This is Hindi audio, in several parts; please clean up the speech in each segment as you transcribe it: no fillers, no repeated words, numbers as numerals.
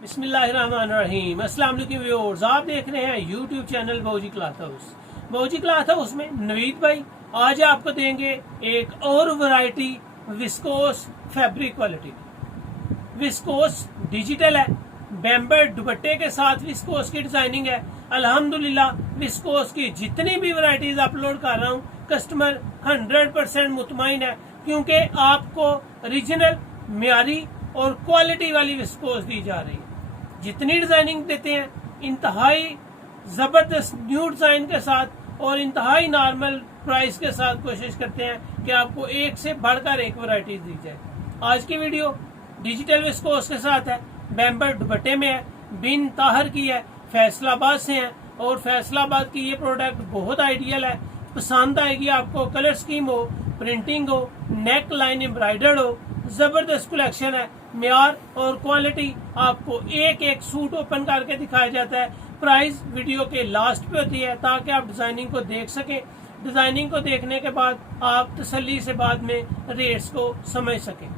बिस्मिल्लाहिर्रहमानिर्रहीम। अस्सलाम वालेकुम व्यूअर्स, आप देख रहे हैं YouTube channel Bauji cloth house. Bauji cloth house में नवीद भाई आज आपको देंगे एक और variety viscose fabric quality. Viscose digital है, बेम्बर दुपट्टे के साथ विस्कोस की डिजाइनिंग है। अल्हम्दुलिल्लाह विस्कोस की जितनी भी वैरायटीज अपलोड कर रहा हूँ कस्टमर 100% मुतमईन है, क्योंकि आपको ओरिजिनल म्यारी और क्वालिटी वाली विस्कोस दी जा रही है। जितनी डिजाइनिंग देते हैं इंतहाई जबरदस्त न्यू डिजाइन के साथ और इंतहाई नॉर्मल प्राइस के साथ कोशिश करते हैं कि आपको एक से बढ़कर एक वैरायटी दी जाए। आज की वीडियो डिजिटल विस्कोस के साथ है, बेम्बर दुपट्टे में है, बिन ताहर की है, फैसलाबाद से है और फैसलाबाद की ये प्रोडक्ट बहुत आइडियल है, पसंद आएगी आपको। कलर स्कीम हो, प्रिंटिंग हो, नेक लाइन एम्ब्रॉयडर्ड हो, जबरदस्त कलेक्शन है। म्यार और क्वालिटी आपको एक एक सूट ओपन करके दिखाया जाता है। प्राइस वीडियो के लास्ट पे होती है ताकि आप डिजाइनिंग को देख सकें। डिजाइनिंग को देखने के बाद आप तसल्ली से बाद में रेट्स को समझ सकें।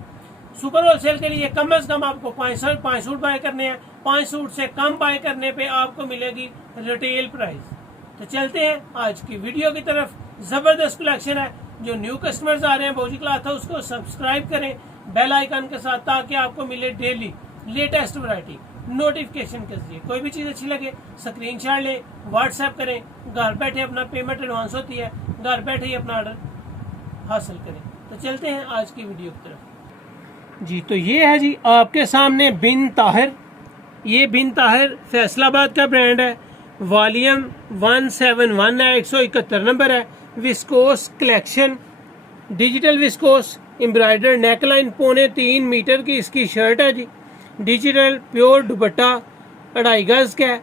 सुपर होलसेल के लिए कम से कम आपको 5 सूट बाय करने हैं। 5 सूट से कम बाय करने पे आपको मिलेगी रिटेल प्राइस। तो चलते हैं आज की वीडियो की तरफ। जबरदस्त कलेक्शन है। जो न्यू कस्टमर्स आ रहे हैं बौजी क्लॉथ हाउस को सब्सक्राइब करें बेल आइकन के साथ, ताकि आपको मिले डेली लेटेस्ट वैरायटी नोटिफिकेशन के जरिए। कोई भी चीज अच्छी लगे स्क्रीनशॉट लें, व्हाट्सएप करें। घर बैठे अपना पेमेंट एडवांस होती है, घर बैठे ही अपना ऑर्डर हासिल करें। तो चलते हैं आज की वीडियो की तरफ जी। तो ये है जी आपके सामने बिन ताहिर। ये बिन ताहिर फैसलाबाद का ब्रांड है, वॉल्यूम 171 है, 171 नंबर है। Viscose collection, digital viscose embroider neckline, 3.25 metre की इसकी शर्ट है जी। डिजिटल प्योर दुपट्टा 2.5 गज का है,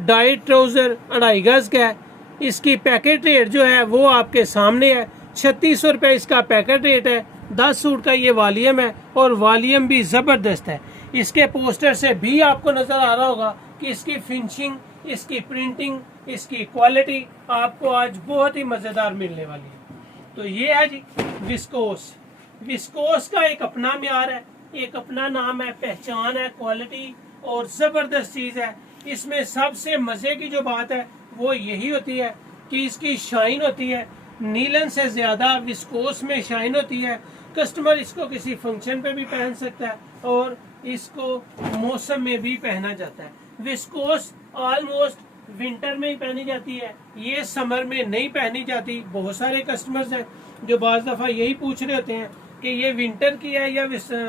डाइट ट्राउजर 2.5 गज का है। इसकी पैकेट रेट जो है वो आपके सामने है, 3600 रुपये इसका पैकेट रेट है। 10 सूट का ये वॉल्यूम है और वॉल्यूम भी जबरदस्त है। इसके पोस्टर से भी आपको नजर आ रहा होगा कि इसकी फिनिशिंग, इसकी प्रिंटिंग, इसकी क्वालिटी आपको आज बहुत ही मजेदार मिलने वाली है। तो ये है जी विस्कोस। विस्कोस का एक अपना म्यार है, एक अपना नाम है, पहचान है, क्वालिटी और जबरदस्त चीज है। इसमें सबसे मजे की जो बात है वो यही होती है कि इसकी शाइन होती है। नीलन से ज्यादा विस्कोस में शाइन होती है। कस्टमर इसको किसी फंक्शन पे भी पहन सकता है और इसको मौसम में भी पहना जाता है। विस्कोस ऑलमोस्ट विंटर में ही पहनी जाती है, ये समर में नहीं पहनी जाती। बहुत सारे कस्टमर्स हैं जो बाज दफा यही पूछ रहे होते हैं कि ये विंटर की है या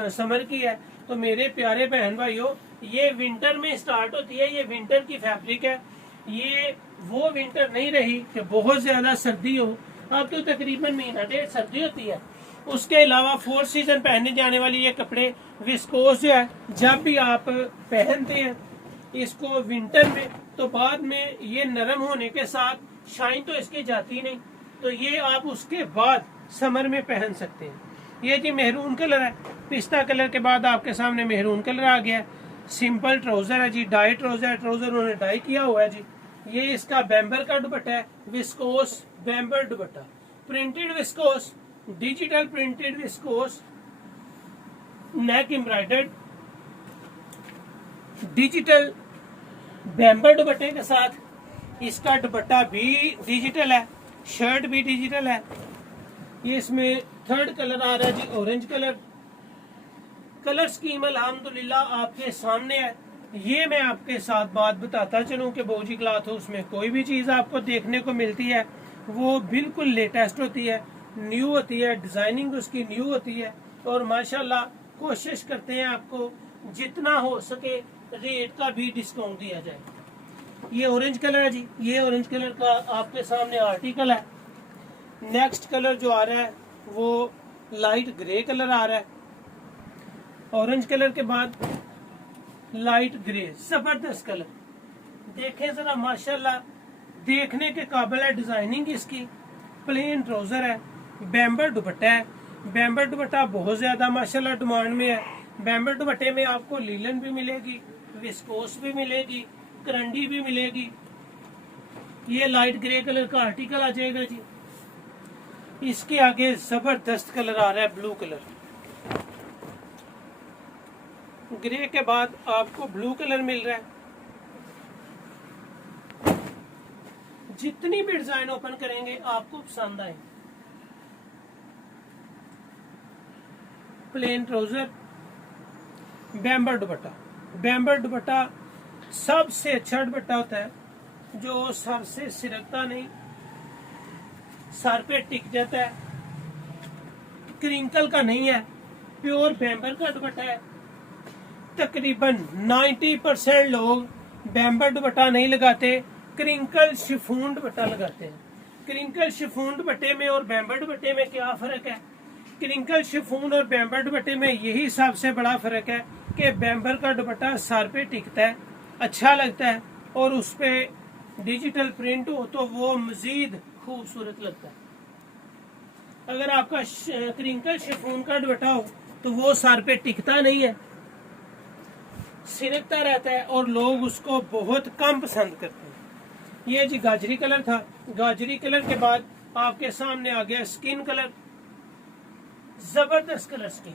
समर की है। तो मेरे प्यारे बहन भाइयों, ये विंटर में स्टार्ट होती है, ये विंटर की फैब्रिक है। ये वो विंटर नहीं रही कि बहुत ज्यादा सर्दी हो। अब तो तकरीबन महीना 1.5 सर्दी होती है। उसके अलावा 4 सीजन पहने जाने वाली ये कपड़े विस्कोस जो है, जब भी आप पहनते हैं इसको विंटर में, तो बाद में ये नरम होने के साथ शाइन तो इसकी जाती नहीं, तो ये आप उसके बाद समर में पहन सकते हैं। ये जी मेहरून कलर है, पिस्ता कलर के बाद आपके सामने मेहरून कलर आ गया। सिंपल ट्राउजर है जी, डाई ट्राउजर है, ट्राउजर उन्होंने डाई किया हुआ है जी। ये इसका बेम्बर का दुपट्टा है, विस्कोस बेम्बर दुपट्टा, printed viscose, digital printed viscose, neck embroidered digital bemberg दुपट्टे के साथ इसका दुपट्टा भी डिजिटल है, शर्ट भी डिजिटल है। ये इसमें 3rd कलर आ रहा है जी, ऑरेंज कलर। कलर स्कीम अल्हम्दुलिल्लाह आपके सामने है। ये मैं आपके साथ बात बताता चलूं कि बौजी क्लॉथ हाउस में कोई भी चीज आपको देखने को मिलती है वो बिल्कुल लेटेस्ट होती है, न्यू होती है, डिजाइनिंग उसकी न्यू होती है और माशाल्लाह कोशिश करते हैं आपको जितना हो सके रेट का भी डिस्काउंट दिया जाए। ये ऑरेंज कलर है जी, ये ऑरेंज कलर का आपके सामने आर्टिकल है। नेक्स्ट कलर जो आ रहा है वो लाइट ग्रे कलर आ रहा है। ऑरेंज कलर के बाद लाइट ग्रे, जबरदस्त कलर। देखें जरा, माशाल्लाह देखने के काबिल है डिजाइनिंग इसकी। प्लेन ट्राउजर है, बेम्बर दुपट्टा है। बेम्बर दुपट्टा बहुत ज्यादा माशाल्लाह डिमांड में है। बेम्बर दुपट्टे में आपको लीलन भी मिलेगी, विस्कोस भी मिलेगी, करंडी भी मिलेगी। ये लाइट ग्रे कलर का आर्टिकल आ जाएगा जी। इसके आगे जबरदस्त कलर आ रहा है, ब्लू कलर। ग्रे के बाद आपको ब्लू कलर मिल रहा है। जितनी भी डिजाइन ओपन करेंगे आपको पसंद आए। प्लेन ट्राउजर, बैम्बर दुपट्टा। बैम्बर दुपट्टा सबसे अच्छा दुपट्टा होता है जो सर से सिरकता नहीं, सर पे टिक जाता है, क्रिंकल का नहीं है, प्योर बैम्बर का दुपट्टा है। तकरीबन 90% लोग बैम्बर दुपट्टा नहीं लगाते, क्रिंकल शिफॉन दुपट्टा लगाते हैं। क्रिंकल शिफॉन दुपट्टे में और बैम्बर दुपट्टे में क्या फर्क है? क्रिंकल शिफॉन और बैम्बर दुपट्टे में यही सबसे बड़ा फर्क है कि बैम्बर का दुपट्टा सर पे टिकता है, अच्छा लगता है, और उस पे डिजिटल प्रिंट हो तो वो मजीद खूबसूरत लगता है। अगर आपका क्रिंकल शिफॉन का दुपट्टा हो तो वो सर पे टिकता नहीं है, सिरकता रहता है और लोग उसको बहुत कम पसंद करते हैं। ये जी गाजरी कलर था। गाजरी कलर के बाद आपके सामने आ गया स्किन कलर। जबरदस्त कलर स्कीम,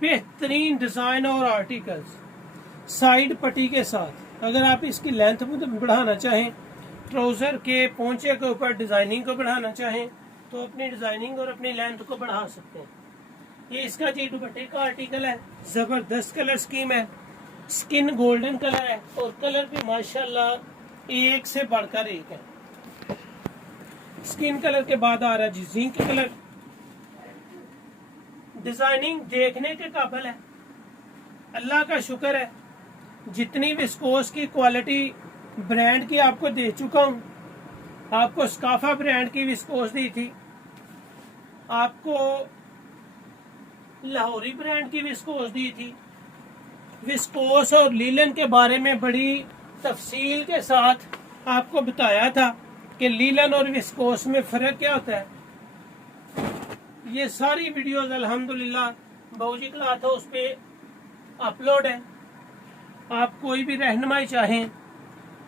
बेहतरीन डिजाइन और आर्टिकल्स, साइड पट्टी के साथ। अगर आप इसकी लेंथ बढ़ाना चाहें, ट्राउजर के पोंचे के ऊपर डिजाइनिंग को बढ़ाना चाहें तो अपनी डिजाइनिंग और अपनी लेंथ को बढ़ा सकते हैं। ये इसका जी दुपट्टे का आर्टिकल है। जबरदस्त कलर स्कीम है, स्किन गोल्डन कलर है और कलर भी माशाल्लाह एक से बढ़कर एक है। स्किन कलर के बाद आ रहा है जी जिंक कलर। डिजाइनिंग देखने के काबिल है। अल्लाह का शुक्र है जितनी विस्कोस की क्वालिटी ब्रांड की आपको दे चुका हूं। आपको स्काफा ब्रांड की विस्कोस दी थी, आपको लाहौरी ब्रांड की विस्कोस दी थी। विस्कोस और लीलन के बारे में बड़ी तफसील के साथ आपको बताया था कि लीलन और विस्कोस में फर्क क्या होता है। ये सारी वीडियोस अल्हम्दुलिल्लाह बाऊजी क्लॉथ हाउस पे अपलोड है। आप कोई भी रहनुमाई चाहें,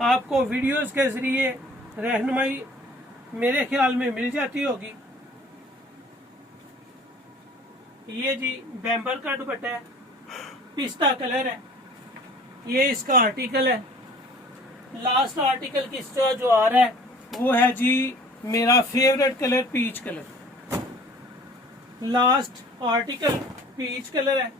आपको वीडियोस के जरिए रहनुमाई मेरे ख्याल में मिल जाती होगी। ये जी बैम्बर का दुपट्टा है, पिस्ता कलर है। ये इसका आर्टिकल है। लास्ट आर्टिकल किसका जो आ रहा है वो है जी मेरा favourite colour peach colour. Last article peach colour है।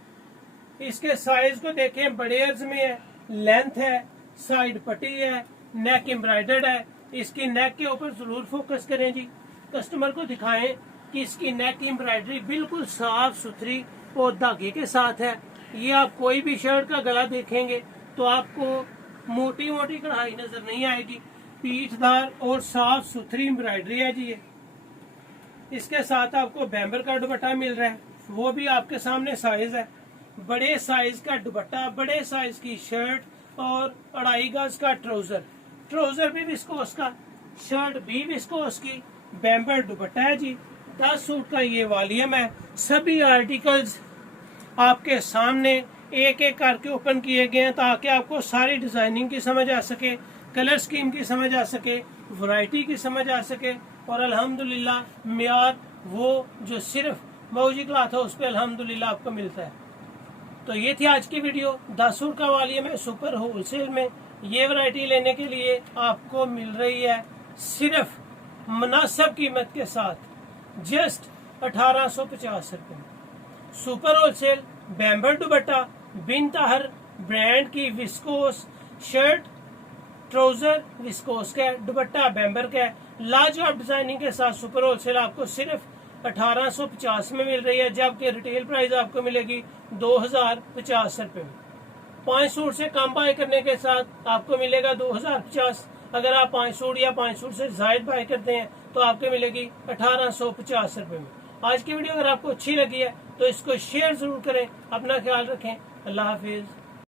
इसके साइज को देखें, बड़े अर्ज में है, लेंथ है, साइड पट्टी है, नेक एम्ब्रॉयडर्ड है। इसकी नेक के ऊपर जरूर फोकस करें जी, कस्टमर को दिखाएं कि इसकी नेक की एम्ब्रॉयडरी बिल्कुल साफ सुथरी और धागे के साथ है। ये आप कोई भी शर्ट का गला देखेंगे तो आपको मोटी मोटी कढ़ाई नजर नहीं आएगी, पीठदार और साफ सुथरी एम्ब्रॉयडरी है जी। ये इसके साथ आपको बैम्बर का दुपट्टा मिल रहा है, वो भी आपके सामने साइज है। बड़े साइज का दुपट्टा, बड़े साइज की शर्ट और 2.5 गज का ट्राउजर। ट्राउजर भी विस्कोस का, शर्ट भी विस्कोस की, बैम्बर दुपट्टा है जी। 10 सूट का ये वॉल्यूम है। सभी आर्टिकल्स आपके सामने एक एक करके ओपन किए गए हैं ताकि आपको सारी डिजाइनिंग की समझ आ सके, कलर स्कीम की समझ आ सके, वैरायटी की समझ आ सके और अल्हम्दुलिल्लाह मियार वो जो सिर्फ बाऊजी क्लॉथ हाउस पे अल्हम्दुलिल्लाह आपको मिलता है। तो ये थी आज की वीडियो। 10 सूट का वॉल्यूम है सुपर होलसेल में। ये वैरायटी लेने के लिए आपको मिल रही है सिर्फ मुनासिब कीमत के साथ जस्ट 1850 रुपए। सुपर होलसेल बैम्बर दुपट्टा बिन ताहर ब्रांड की विस्कोस शर्ट, ट्राउजर विस्कोस का, दुपट्टा बैम्बर का, लाजवाब डिजाइनिंग के साथ सुपर होलसेल आपको सिर्फ 1850 में मिल रही है, जबकि रिटेल प्राइस आपको मिलेगी 2050 रुपए में। 5 सूट से कम बाय करने के साथ आपको मिलेगा 2050। अगर आप 5 सूट या 5 सूट से ज्यादा बाय करते हैं तो आपको मिलेगी 1850 रुपए में। आज की वीडियो अगर आपको अच्छी लगी है तो इसको शेयर जरूर करें। अपना ख्याल रखें। अल्लाह हाफिज।